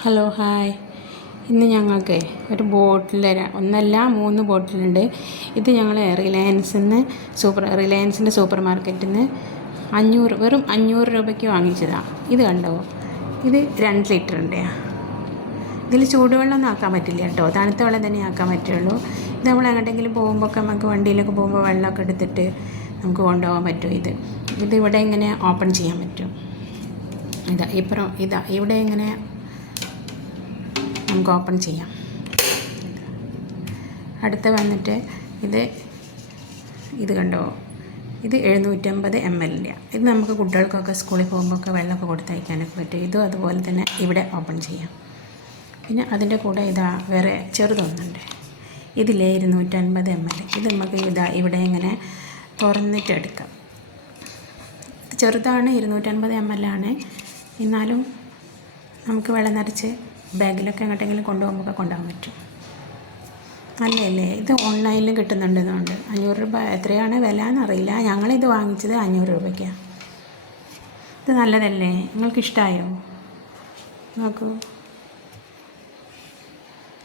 Hello hi. ഇന്ന് ഞങ്ങൾക്ക് ഒരു ബോട്ടിൽ ഒന്നല്ല 3 ബോട്ടിലുണ്ട്. ഇത് ഞങ്ങൾ റിലയൻസിൻ്റെ സൂപ്പർ മാർക്കറ്റിൽ നിന്ന് വെറും 500 രൂപയ്ക്ക് വാങ്ങിച്ചതാണ്. ഇത് കണ്ടോ, ഇത് 2 ലിറ്ററിൻ്റെ. ഇതിൽ ചൂടുവെള്ളം ആക്കാൻ പറ്റില്ല കേട്ടോ, തണുത്ത വെള്ളം തന്നെ ആക്കാൻ പറ്റുള്ളൂ. ഇത് നമ്മൾ എങ്ങോട്ടെങ്കിലും പോകുമ്പോൾ നമുക്ക് വണ്ടിയിലൊക്കെ പോകുമ്പോൾ വെള്ളമൊക്കെ എടുത്തിട്ട് നമുക്ക് കൊണ്ടുപോകാൻ പറ്റും. ഇത് ഇവിടെ ഇങ്ങനെ ഓപ്പൺ ചെയ്യാൻ പറ്റും. ഇവിടെ ഇങ്ങനെ നമുക്ക് ഓപ്പൺ ചെയ്യാം. അടുത്ത് വന്നിട്ട് ഇത് കണ്ടോ, ഇത് 750 ml. ഇത് നമുക്ക് കുട്ടികൾക്കൊക്കെ സ്കൂളിൽ പോകുമ്പോഴൊക്കെ വെള്ളമൊക്കെ കൊടുത്തയക്കാനൊക്കെ പറ്റും. ഇതും അതുപോലെ തന്നെ ഇവിടെ ഓപ്പൺ ചെയ്യാം. പിന്നെ അതിൻ്റെ കൂടെ വേറെ ചെറുതൊന്നുണ്ട്. ഇതിലെ 250 ml. ഇത് നമുക്ക് ഇവിടെ ഇങ്ങനെ തുറന്നിട്ട് എടുക്കാം. ചെറുതാണ്, 250 ml ആണ്. എന്നാലും നമുക്ക് വെള്ളം നിറച്ച് ബാഗിലൊക്കെ എങ്ങോട്ടെങ്കിലും കൊണ്ടുപോകുമ്പോൾ കൊണ്ടുപോകാൻ പറ്റും. നല്ലതല്ലേ? ഇത് ഓൺലൈനിലും കിട്ടുന്നുണ്ടെന്നുണ്ട്. 500 രൂപ എത്രയാണ് വില എന്നറിയില്ല. ഞങ്ങളിത് വാങ്ങിച്ചത് 500 രൂപയ്ക്കാണ്. ഇത് നല്ലതല്ലേ? നിങ്ങൾക്ക് ഇഷ്ടമായോ? നോക്കൂ.